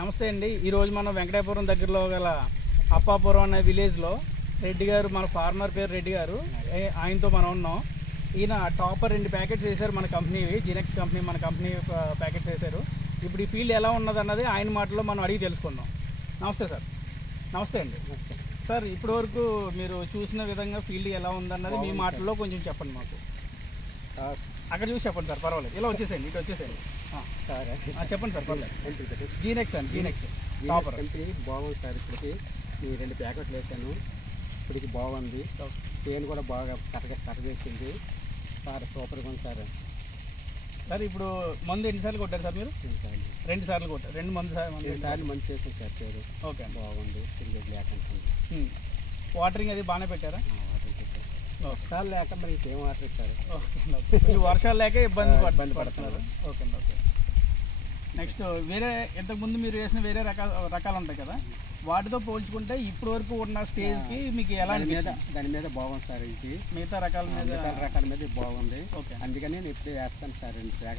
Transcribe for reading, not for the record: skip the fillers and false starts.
నమస్తే అండి. ఈరోజు మనం వెంకటాపురం దగ్గరలో గల అప్పాపురం అనే విలేజ్లో రెడ్డి గారు, మన ఫార్మర్ పేరు రెడ్డి గారు, ఆయనతో మనం ఉన్నాం. ఈయన టాపర్ 2 ప్యాకెట్స్ వేశారు మన కంపెనీవి, జీనెక్స్ కంపెనీ మన కంపెనీ ప్యాకెట్స్ వేశారు. ఇప్పుడు ఈ ఫీల్డ్ ఎలా ఉన్నదన్నది ఆయన మాటలో మనం అడిగి తెలుసుకుందాం. నమస్తే సార్. నమస్తే అండి సార్. ఇప్పటివరకు మీరు చూసిన విధంగా ఫీల్డ్ ఎలా ఉందన్నది మీ మాటల్లో కొంచెం చెప్పండి మాకు. అక్కడ చూసి చెప్పండి సార్, పర్వాలేదు. ఇలా వచ్చేసేయండి, ఇటు వచ్చేసేయండి. చెప్పండి సార్, పర్లేదు. జీనెక్స్ అండి, జీనెక్స్ టాపర్ కంపెనీ బాగుంది సార్. ఇప్పటికి ఈ 2 ప్యాకెట్లు వేసాను, ఇప్పటికి బాగుంది. చేను కూడా బాగా కరెక్ట్ చేసింది సార్. సూపర్గా ఉంది సార్. సార్ ఇప్పుడు మందు ఎన్నిసార్లు కొట్టారు సార్ మీరు? 2 సార్లు కొట్టారు. 2 సార్లు మంచి చేసాను సార్. పేరు ఓకే, బాగుంది. తిరిగి లేకుండా వాటరింగ్ అది బాగానే పెట్టారా? వర్షాలు లేక మరి ఇంకేం వాటర్ సార్. ఓకే, వర్షాలు లేక ఇబ్బంది పడుతున్నారు. ఓకే అండి, ఓకే. నెక్స్ట్ వేరే ఇంతకుముందు మీరు వేసిన వేరే రకాలు ఉంటాయి కదా, వాటితో పోల్చుకుంటే ఇప్పటి వరకు ఉన్న స్టేజ్కి మీకు ఎలాంటి దాని మీద బాగుంది సార్. ఇది మిగతా రకాల మీద బాగుంది. ఓకే, అందుకని నేను ఎప్పుడు వేస్తాను సార్. 2